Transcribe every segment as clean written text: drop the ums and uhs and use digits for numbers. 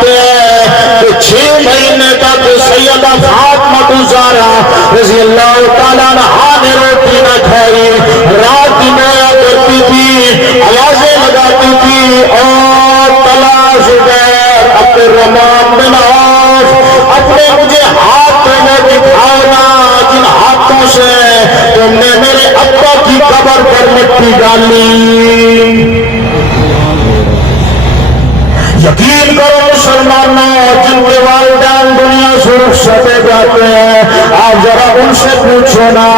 کہ 6 مہینے تک سیدہ فاطمہ زہرا رضی اللہ تعالیٰ عنہا نے روٹی نہ کھائی، رات کی نیا کرتی تھی، آوازیں لگاتی تھی، اور طلحہ زبیر عبد الرحمن بن عوف اپنے مجھے ہاتھوں میں دکھانا جن ہاتھوں سے تم نے میرے ابا کی قبر پر مٹی ڈالی۔ یقین کرو مسلمانوں، جن کے والدین دنیا سے رخصت جاتے ہیں، آپ ذرا ان سے پوچھو نا،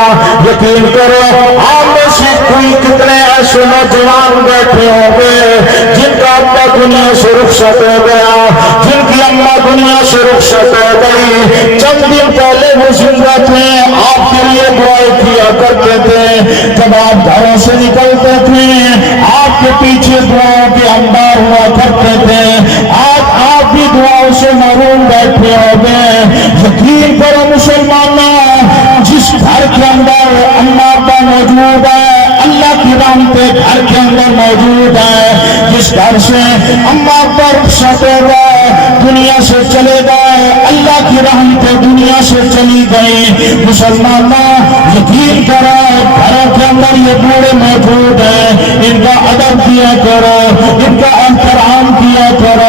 یقین کرو آپ میں سے کوئی کتنے ایسے نوجوان بیٹھے ہوں گے جن کا ابا دنیا سے رخصت ہو گیا، جن کی اماں دنیا سے رخصت ہو گئی، چند دن پہلے وہ زندہ تھے، آپ کے لیے دعائیں کیا کرتے تھے، جب آپ گھروں سے نکلتے تھے آپ کے پیچھے دعاؤں کے انبار ہوا کرتے تھے، آج آپ بھی دعاؤں سے محروم بیٹھے ہو گئے۔ یقین کرو مسلمانوں، جس گھر کے اندر اماں ابا موجود ہے، اللہ کی رحمتیں گھر کے اندر موجود ہے، جس گھر سے اماں ابا رخصت ہو گئے، دنیا سے چلے گئے، اللہ کی رحمتیں دنیا سے چلی گئی۔ مسلمانوں یقین کرو، گھروں کے اندر یہ بوڑھے موجود ہیں، ان کا ادب کیا کرو، ان کا احترام کیا کرو۔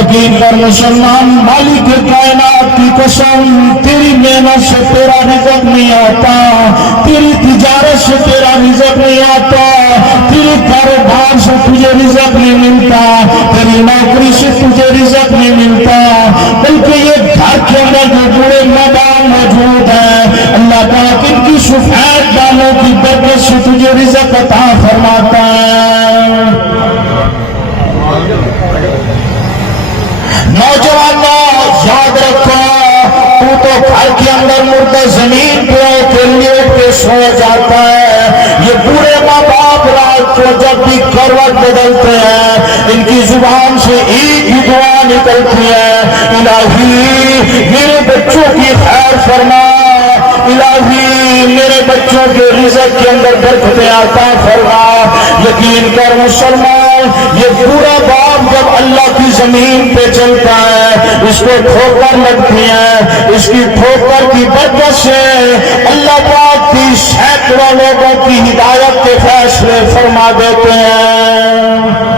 یقین کر مسلمان، مالک کائنات کی قسم، تیری محنت سے تیرا رزق نہیں آتا، تیری تجارت سے تیرا رزق نہیں آتا، تیرے کاروبار سے تجھے رزق نہیں ملتا، تیری نوکری سے تجھے رزق نہیں ملتا، بلکہ یہ گھر کے اندر جو بڑے میدان موجود ہیں، اللہ پاک ان کی سفید بالوں کی برکت سے تجھے رزق عطا فرماتا ہے۔ نوجوانوں یاد رکھو، تو گھر کے اندر مردہ زمین پہ لیٹ کے سو جاتا ہے، یہ بوڑھے ماں باپ رات کو جب بھی کروٹ بدلتے ہیں ان کی زبان سے ایک ہی دعا نکلتی ہے، الہی میرے بچوں کی خیر فرما، الہی میرے بچوں کے رزق کے اندر برکتیں عطا فرما۔ یقین کر مسلمان، یہ پورا باپ جب اللہ کی زمین پہ چلتا ہے، اس کو ٹھوکر لگتی ہے، اس کی ٹھوکر کی برکت سے اللہ پاک کی سینکڑوں لوگوں کی ہدایت کے فیصلے فرما دیتے ہیں۔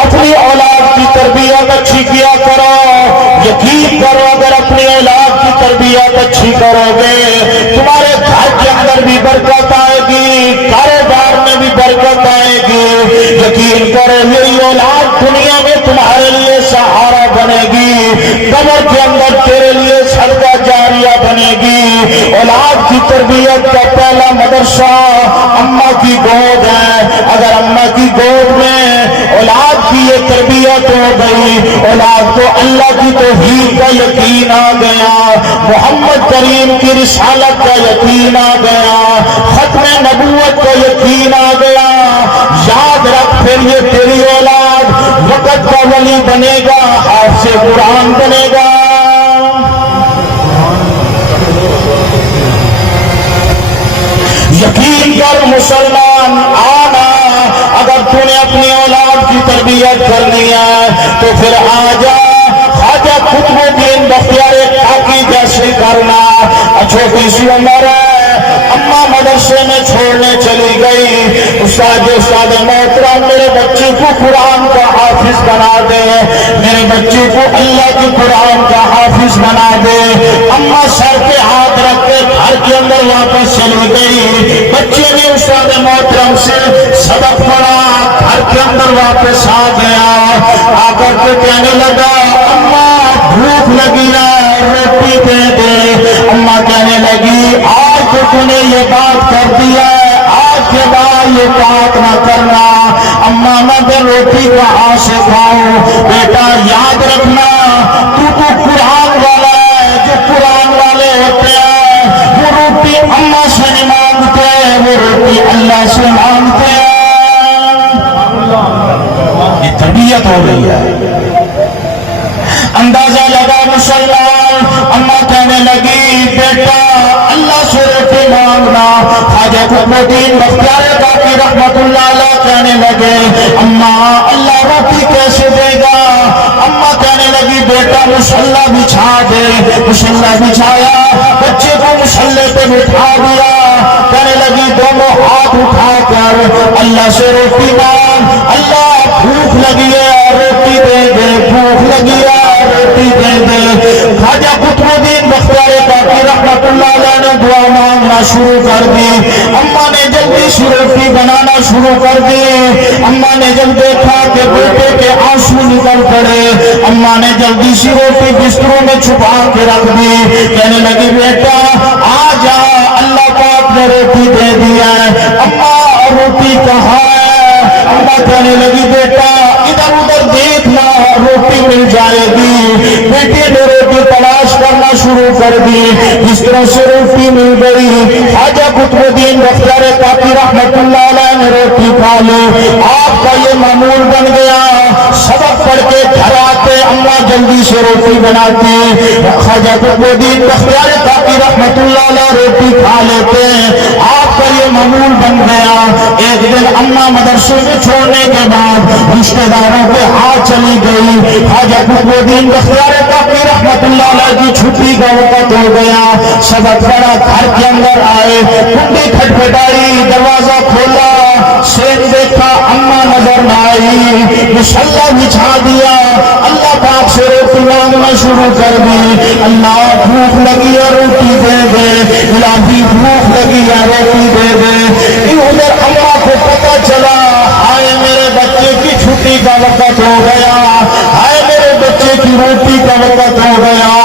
اپنی اولاد کی تربیت اچھی کیا کرو، یقین کرو اگر اپنی اولاد کی تربیت اچھی کرو گے، تمہارے گھر کے اندر بھی برکت آئے گی، کاروبار میں بھی برکت آئے گی۔ یقین کرو میری اولاد دنیا میں تمہارے لیے سہارا بنے گی، قبر کے اندر تیرے لیے صدقہ جاریہ بنے گی۔ اولاد کی تربیت کا پہلا مدرسہ اماں کی گود ہے، اگر اماں کی گود میں اولاد کی یہ تربیت ہو گئی، اولاد کو اللہ کی توحید کا یقین آ گیا، محمد کریم کی رسالت کا یقین آ گیا، ختم نبوت کا یقین آ گیا، یاد رکھ پھر یہ تیری اولاد وقت کا ولی بنے گا، حافظ قرآن بنے گا۔ یقین کر مسلمان، آنا اگر تو نے اپنی اولاد کی تربیت کرنی ہے تو پھر آ جا، خواجہ قطب الدین بختیار کاکی جیسے کرنا۔ چھوٹی سی عمر ہے، اماں مدرسے میں چھوڑنے چلی گئی، استاد محترم میرے بچے کو قرآن کا حافظ بنا دے، میرے بچے کو اللہ کے قرآن کا حافظ بنا دے۔ اماں سر پہ ہاتھ رکھ کے گھر کے اندر واپس چلی گئی، بچے نے استاد محترم سے سبق پڑھا، گھر کے اندر واپس آ گیا، آ کر کے کہنے لگا اماں بھوک لگی ہے، روٹی دے دے۔ اماں کہنے لگی آج تو تو نے یہ بات کر دی ہے، آج کے بعد یہ بات نہ کرنا۔ اماں میں پھر روٹی کہاں سے کھاؤں؟ بیٹا یاد رکھنا، تو قرآن والا ہے، جو قرآن والے ہوتے ہیں وہ روٹی اماں سے نہیں مانگتے، وہ روٹی اللہ سے مانگتے ہیں۔ یہ تربیت ہو رہی ہے، اندازہ لگا مسلمان۔ اماں کہنے لگی بیٹا اللہ سے روٹی مانگنا، خواجہ قطب الدین بختیار کاکی رحمت اللہ علیہ کہنے لگے اماں اللہ روٹی کیسے دے گا؟ اماں کہنے لگی بیٹا مصلی بچھا دے. مصلی بچھایا, بچے کو مصلی پہ بٹھا دیا. کہنے لگی دونوں ہاتھ اٹھا کر اللہ سے روٹی مانگ, اللہ بھوک لگی ہے روٹی دے دے, بھوک لگی ہے روٹی دے دے. خواجہ قطب الدین بختیار کاکی رحمت اللہ علیہ نے دعا مانگنا شروع کر دی. اماں نے جلدی سے روٹی بنانا شروع کر دی. اماں نے جب دیکھا کہ بیٹے کے آنسو نکل پڑے, اماں نے جلدی سے روٹی بستروں میں چھپا کے رکھ دی. کہنے لگی بیٹا آ جا, اللہ پاک نے روٹی دے دیا ہے. اماں روٹی کہاں ہے؟ اماں کہنے لگی بیٹا ادھر ادھر دیکھنا روٹی مل جائے گی. بیٹی نے روٹی تلاش کرنا شروع کر دی. جس طرح سے روٹی مل گئی, خواجہ قطب الدین بختیار کاکی رحمت اللہ علیہ نے روٹی کھا لی. آپ کا یہ معمول بن گیا, سبق پڑھ کے گھر آتے اماں جلدی سے روٹی بناتی. خواجہ قطب الدین بختیار کاکی رحمت اللہ علیہ روٹی کھا لیتے. آپ کا یہ معمول بن گیا. ایک دن اماں مدرسے میں چھوڑنے کے بعد رشتہ داروں کے ہاتھ چلی گئی. خواجہ قطب الدین بختیار کاکی رحمت اللہ علیہ کی چھٹی کا وقت ہو گیا. سبق پڑھا, گھر کے اندر آئے, کنڈی کھٹکھٹائی, دروازہ کھولا, سین دیکھا اماں نظر نہ آئی. مصلی بچھا دیا, اللہ پاک سے روٹی مانگنا شروع کر دی. اللہ بھوک لگی ہے روٹی دے دے, الہی بھوک لگی ہے روٹی دے دے. ادھر اماں کو پتا چلا ہائے میرے بچے کی چھٹی کا وقت ہو گیا, ہائے میرے بچے کی روٹی کا وقت ہو گیا.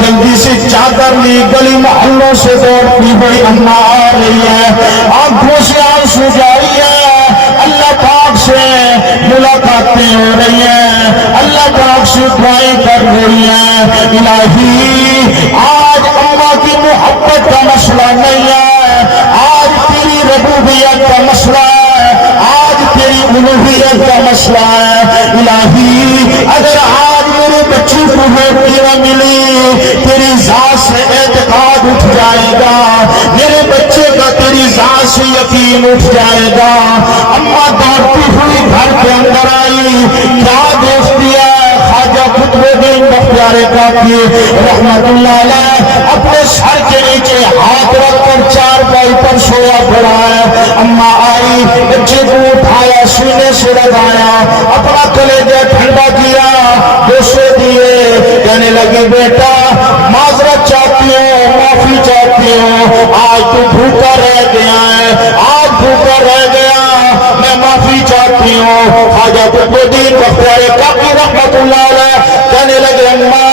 جلدی سے چادر لی, گلی محلوں سے دوڑتی ہوئی اماں آ رہی ہے, آنکھوں سے آنسو جاری ہے. اللہ پاک سے ملاقاتیں ہو رہی ہیں, اللہ پاک سے دعائیں کر رہی ہیں. الہی آج اماں کی محبت کا مسئلہ نہیں ہے, آج تیری ربوبیت کا مسئلہ ہے, آج تیری الوہیت کا مسئلہ ہے. الہی اگر آج میرے بچے کو روٹی نہ ملی, تیری ذات سے اعتقاد اٹھ جائے گا, میرے بچے کا تیری ذات سے یقین اٹھ جائے گا. اماں دوڑتی ہوئی گھر کے اندر آئی, کیا دیکھتی ہے؟ خواجہ قطب الدین بختیار کاکی رحمت اللہ علیہ اپنے سر کے نیچے ہاتھ رکھ کر چارپائی پر سویا پڑا ہے. اماں آئی, بچے کو اٹھایا, سینے سے لگایا, اپنا کلیجہ ٹھنڈا کیا, بوسے دیے. کہنے لگی بیٹا معذرت چاہتی ہوں, معافی چاہتی ہوں, آج تو بھوکا رہ گیا ہے, آج بھوکا رہ گیا, میں معافی چاہتی ہوں. خواجہ قطب الدین بختیار کاکی رحمت اللہ علیہ کہنے لگے اماں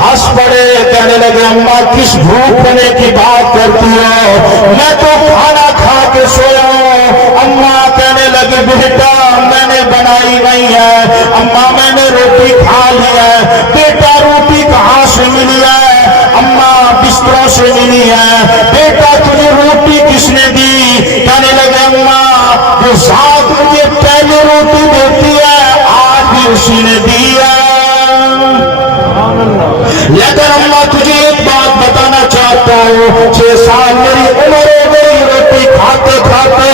ہنس پڑے. کہنے لگے اماں کس بھوکنے کی بات کرتی ہو, میں تو کھانا کھا کے سویا ہوں. اماں کہنے لگے بیٹا میں نے بنائی نہیں ہے, اماں میں نے روٹی کھا لی ہے. بیٹا روٹی کہاں سے ملی ہے؟ اماں بستروں سے ملی ہے. بیٹا تجھے روٹی کس نے دی؟ کہنے لگے اماں جو ذات مجھے پہلے روٹی دیتی ہے آج بھی اسی نے دی ہے. لیکن اماں تجھے ایک بات بتانا چاہتا ہوں, 6 سال میری عمر ہو گئی روٹی کھاتے کھاتے,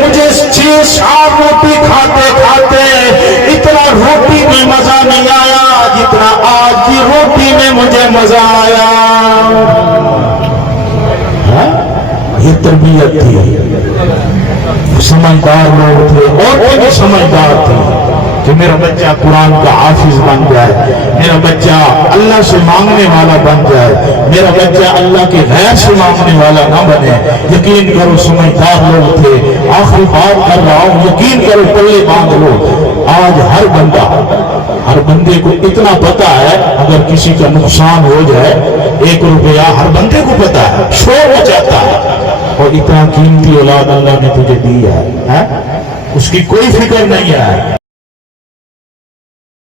مجھے 6 سال روٹی کھاتے کھاتے اتنا روٹی میں مزہ نہیں آیا جتنا آج کی روٹی میں مجھے مزہ آیا. یہ تربیت تھی, سمجھدار لوگ تھے, اور بھی سمجھدار تھے کہ میرا بچہ قرآن کا حافظ بن جائے, میرا بچہ اللہ سے مانگنے والا بن جائے, میرا بچہ اللہ کے غیر سے مانگنے والا نہ بنے. یقین کرو سمجھدار لوگ تھے. آخری بات کر رہا ہوں, یقین کرو پلے باندھ لو. آج ہر بندے کو اتنا پتا ہے اگر کسی کا نقصان ہو جائے 1 روپیہ ہر بندے کو پتا ہے, شور ہو جاتا ہے. اور اتنا قیمتی اولاد اللہ نے تجھے دی ہے, اس کی کوئی فکر نہیں ہے.